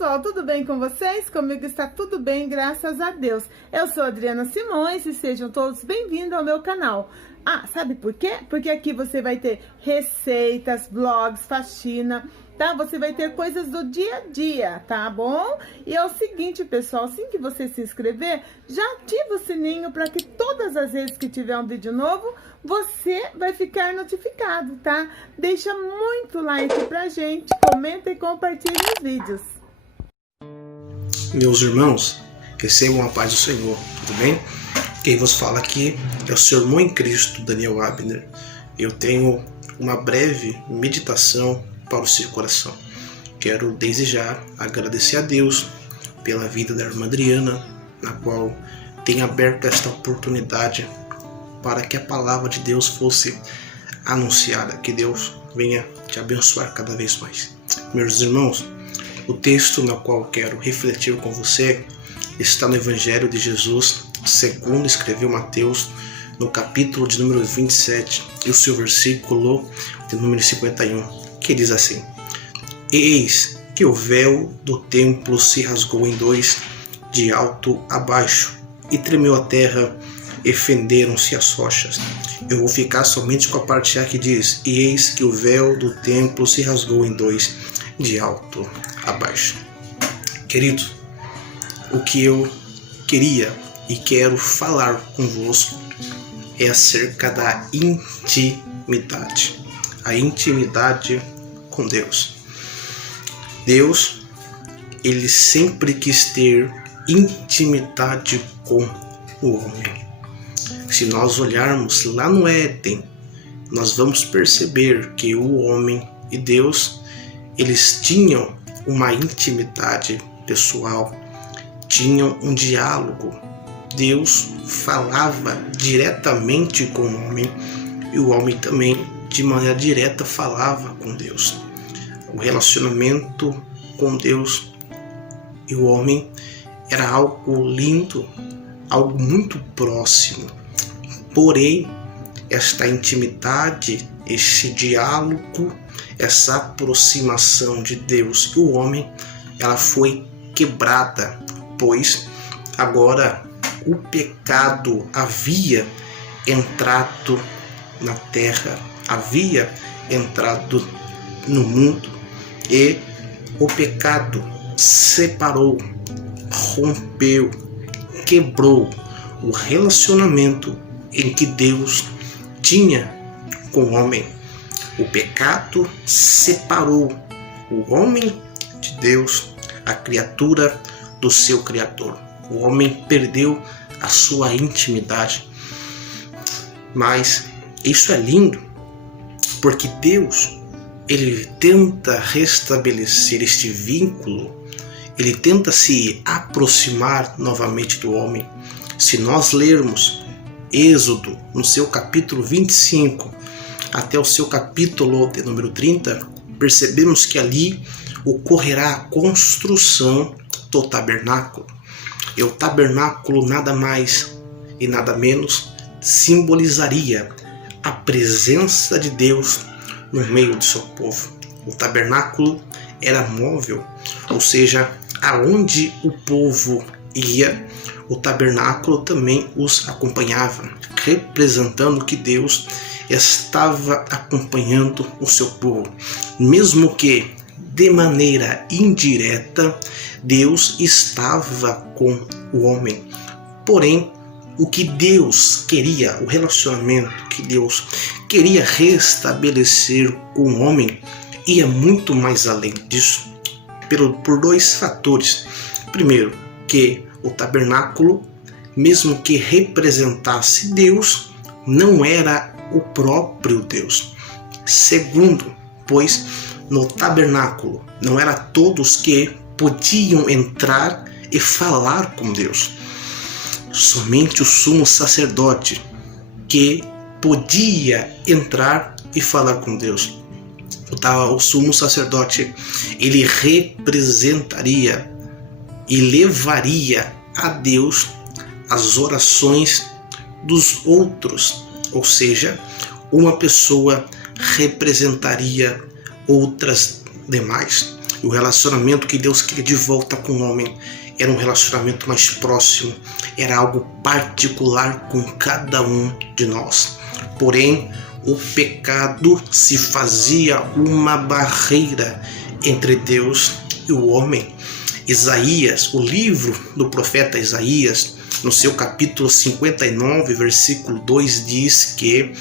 pessoal, tudo bem com vocês? Comigo está tudo bem, graças a Deus. Eu sou Adriana Simões e sejam todos bem-vindos ao meu canal. Ah, sabe por quê? Porque aqui você vai ter receitas, vlogs, faxina, tá? Você vai ter coisas do dia a dia, tá bom? E é o seguinte, pessoal, assim que você se inscrever, já ativa o sininho para que todas as vezes que tiver um vídeo novo, você vai ficar notificado, tá? Deixa muito like pra gente, comenta e compartilha os vídeos. Meus irmãos, recebam a paz do Senhor, tudo bem? Quem vos fala aqui é o seu irmão em Cristo, Daniel Abner. Eu tenho uma breve meditação para o seu coração. Quero desejar agradecer a Deus pela vida da irmã Adriana, na qual tem aberto esta oportunidade para que a palavra de Deus fosse anunciada. Que Deus venha te abençoar cada vez mais. Meus irmãos, o texto no qual quero refletir com você está no Evangelho de Jesus, segundo escreveu Mateus, no capítulo de número 27, e o seu versículo de número 51, que diz assim: Eis que o véu do templo se rasgou em dois, de alto a baixo, e tremeu a terra, e fenderam-se as rochas. Eu vou ficar somente com a parte A que diz: E eis que o véu do templo se rasgou em dois, de alto a baixo. Querido, o que eu queria e quero falar convosco é acerca da intimidade. A intimidade com Deus. Deus, ele sempre quis ter intimidade com o homem. Se nós olharmos lá no Éden, nós vamos perceber que o homem e Deus, eles tinham uma intimidade pessoal, tinham um diálogo. Deus falava diretamente com o homem e o homem também, de maneira direta, falava com Deus. O relacionamento com Deus e o homem era algo lindo, algo muito próximo. Porém, esta intimidade, este diálogo, essa aproximação de Deus e o homem, ela foi quebrada, pois agora o pecado havia entrado na terra, havia entrado no mundo, e o pecado separou, rompeu, quebrou o relacionamento em que Deus tinha com o homem. O pecado separou o homem de Deus, a criatura do seu Criador. O homem perdeu a sua intimidade. Mas isso é lindo, porque Deus, ele tenta restabelecer este vínculo, ele tenta se aproximar novamente do homem. Se nós lermos Êxodo, no seu capítulo 25, até o seu capítulo de número 30, percebemos que ali ocorrerá a construção do tabernáculo. E o tabernáculo nada mais e nada menos simbolizaria a presença de Deus no meio do seu povo. O tabernáculo era móvel, ou seja, aonde o povo ia, o tabernáculo também os acompanhava, representando que Deus estava acompanhando o seu povo, mesmo que de maneira indireta Deus estava com o homem. Porém, o que Deus queria, o relacionamento que Deus queria restabelecer com o homem, ia muito mais além disso, por dois fatores. Primeiro, que o tabernáculo, mesmo que representasse Deus, não era o próprio Deus. Segundo, pois no tabernáculo não era todos que podiam entrar e falar com Deus. Somente o sumo sacerdote que podia entrar e falar com Deus. O sumo sacerdote, ele representaria e levaria a Deus as orações dos outros, ou seja, uma pessoa representaria outras demais. E o relacionamento que Deus queria de volta com o homem era um relacionamento mais próximo, era algo particular com cada um de nós. Porém, o pecado se fazia uma barreira entre Deus e o homem. Isaías, o livro do profeta Isaías, no seu capítulo 59, versículo 2, diz que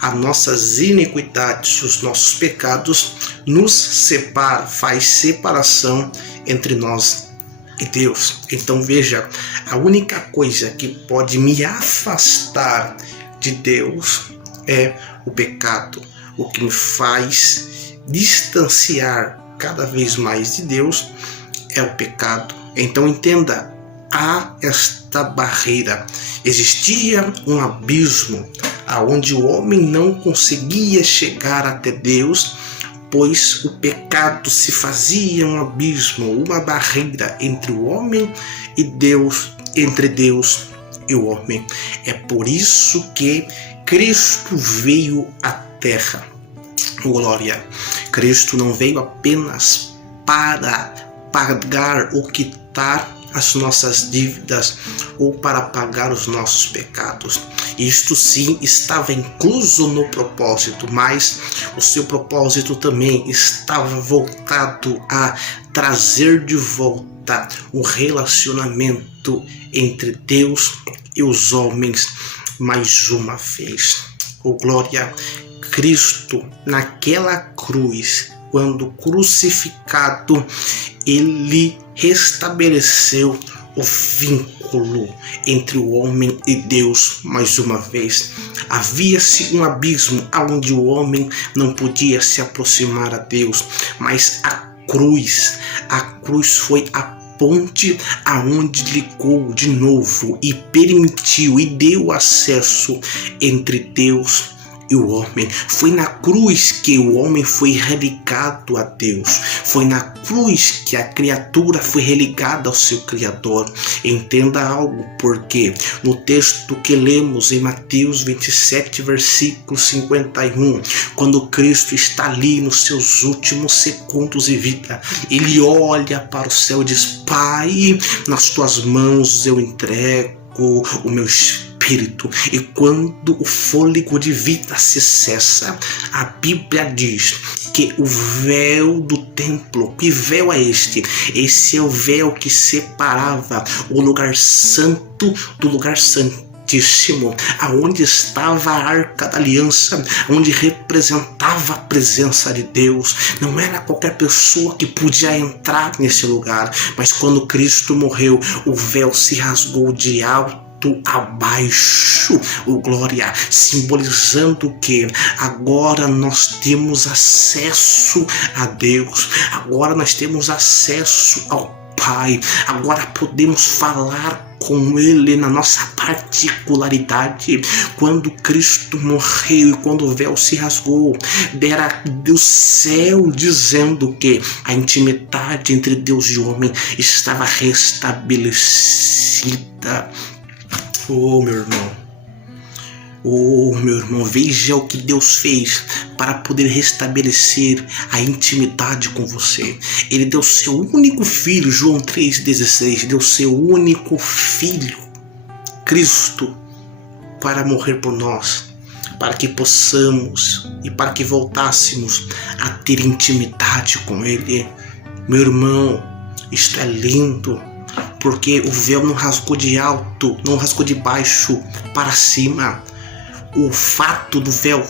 as nossas iniquidades, os nossos pecados nos separam, faz separação entre nós e Deus. Então veja, a única coisa que pode me afastar de Deus é o pecado. O que me faz distanciar cada vez mais de Deus é o pecado. Então entenda, há esta barreira. Existia um abismo aonde o homem não conseguia chegar até Deus, pois o pecado se fazia um abismo, uma barreira entre o homem e Deus, entre Deus e o homem. É por isso que Cristo veio à terra. Glória! Cristo não veio apenas para pagar ou quitar as nossas dívidas ou para pagar os nossos pecados. Isto sim estava incluso no propósito, mas o seu propósito também estava voltado a trazer de volta o relacionamento entre Deus e os homens mais uma vez. Oh, glória! Cristo naquela cruz, quando crucificado, ele restabeleceu o vínculo entre o homem e Deus mais uma vez. Havia-se um abismo onde o homem não podia se aproximar a Deus, mas a cruz foi a ponte aonde ligou de novo e permitiu e deu acesso entre Deus e o homem. Foi na cruz que o homem foi religado a Deus. Foi na cruz que a criatura foi religada ao seu Criador. Entenda algo, porque no texto que lemos em Mateus 27, versículo 51, quando Cristo está ali nos seus últimos segundos de vida, ele olha para o céu e diz: Pai, nas tuas mãos eu entrego o meu espírito. E quando o fôlego de vida se cessa, a Bíblia diz que o véu do templo, que véu é este? Esse é o véu que separava o lugar santo do lugar santíssimo, aonde estava a Arca da Aliança, onde representava a presença de Deus. Não era qualquer pessoa que podia entrar nesse lugar, mas quando Cristo morreu, o véu se rasgou de alto abaixo, glória, simbolizando que agora nós temos acesso a Deus, agora nós temos acesso ao Pai, agora podemos falar com Ele na nossa particularidade. Quando Cristo morreu e quando o véu se rasgou, era do céu dizendo que a intimidade entre Deus e o homem estava restabelecida. Oh, meu irmão, veja o que Deus fez para poder restabelecer a intimidade com você. Ele deu seu único filho, João 3,16, deu seu único filho, Cristo, para morrer por nós, para que possamos e para que voltássemos a ter intimidade com Ele. Meu irmão, isto é lindo. Porque o véu não rasgou de alto, não rasgou de baixo para cima. O fato do véu,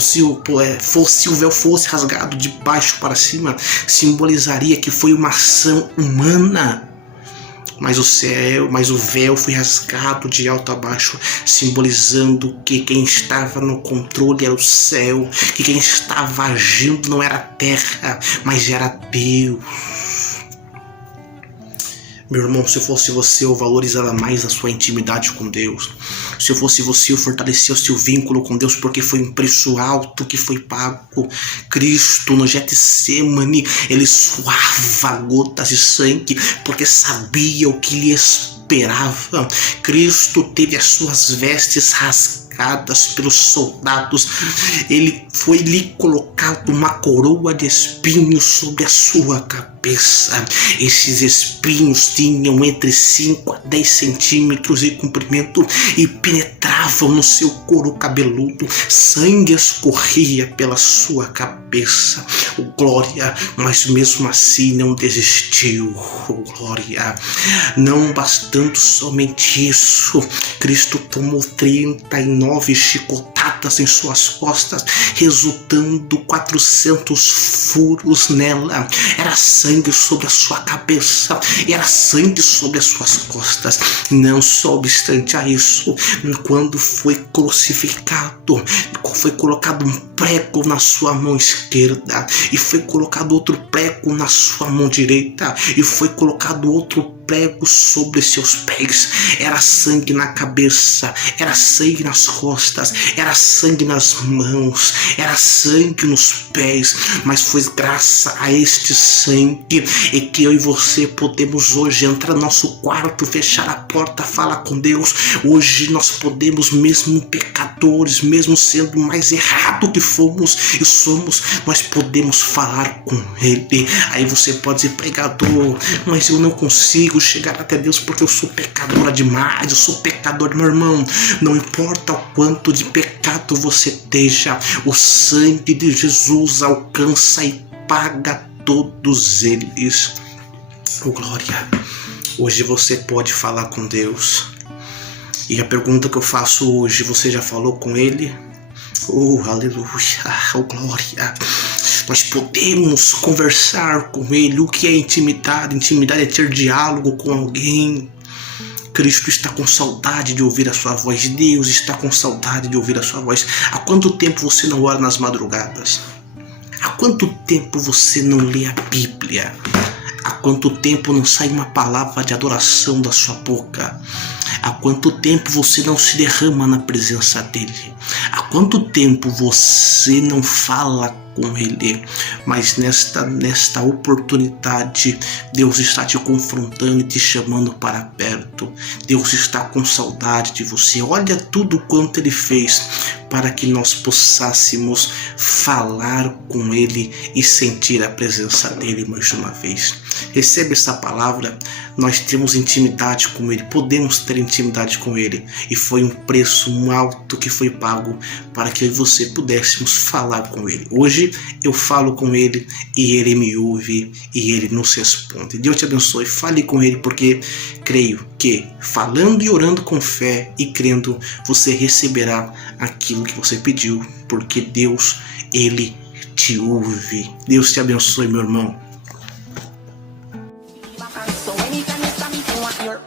se o véu fosse rasgado de baixo para cima, simbolizaria que foi uma ação humana. Mas o véu foi rasgado de alto a baixo, simbolizando que quem estava no controle era o céu, que quem estava agindo não era a terra, mas era Deus. Meu irmão, se eu fosse você, eu valorizava mais a sua intimidade com Deus. Se eu fosse você, eu fortalecia o seu vínculo com Deus, porque foi um preço alto que foi pago. Cristo, no Getsemane, ele suava gotas de sangue, porque sabia o que lhe esperava. Cristo teve as suas vestes rasgadas pelos soldados. Ele foi lhe colocado uma coroa de espinhos sobre a sua cabeça. cabeça. Esses espinhos tinham entre 5 a 10 centímetros de comprimento e penetravam no seu couro cabeludo. Sangue escorria pela sua cabeça. Oh, glória! Mas mesmo assim não desistiu. Oh, glória! Não bastando somente isso, Cristo tomou 39 chicotadas em suas costas, resultando 400 furos nela. Era sangue sobre a sua cabeça, era sangue sobre as suas costas. Não só obstante a isso, quando foi crucificado, foi colocado um prego na sua mão esquerda, e foi colocado outro prego na sua mão direita, e foi colocado outro prego sobre seus pés. Era sangue na cabeça, era sangue nas costas, era sangue nas mãos, era sangue nos pés. Mas foi graças a este sangue e que eu e você podemos hoje entrar no nosso quarto, fechar a porta, falar com Deus. Hoje nós podemos, mesmo pecadores, mesmo sendo mais errado que fomos e somos, nós podemos falar com Ele. Aí você pode dizer: pregador, mas eu não consigo chegar até Deus porque eu sou pecadora demais, eu sou pecador. Meu irmão, não importa o quanto de pecado você esteja, o sangue de Jesus alcança e paga todos eles. Oh, glória! Hoje você pode falar com Deus. E a pergunta que eu faço hoje: você já falou com Ele? Oh, aleluia! Oh, glória! Nós podemos conversar com Ele. O que é intimidade? Intimidade é ter diálogo com alguém. Cristo está com saudade de ouvir a sua voz. Deus está com saudade de ouvir a sua voz. Há quanto tempo você não ora nas madrugadas? Há quanto tempo você não lê a Bíblia? Há quanto tempo não sai uma palavra de adoração da sua boca? Há quanto tempo você não se derrama na presença dEle? Há quanto tempo você não fala com Ele? Mas nesta oportunidade, Deus está te confrontando e te chamando para perto. Deus está com saudade de você. Olha tudo quanto Ele fez para que nós possássemos falar com Ele e sentir a presença dEle mais uma vez. Recebe essa palavra. Nós temos intimidade com Ele, podemos ter intimidade com Ele, e foi um preço alto que foi pago para que eu e você pudéssemos falar com Ele. Hoje eu falo com Ele e Ele me ouve e Ele nos responde. Deus te abençoe. Fale com Ele, porque creio que falando e orando com fé e crendo, você receberá aquilo que você pediu, porque Deus, Ele te ouve. Deus te abençoe, meu irmão. So anytime you stop me, you want your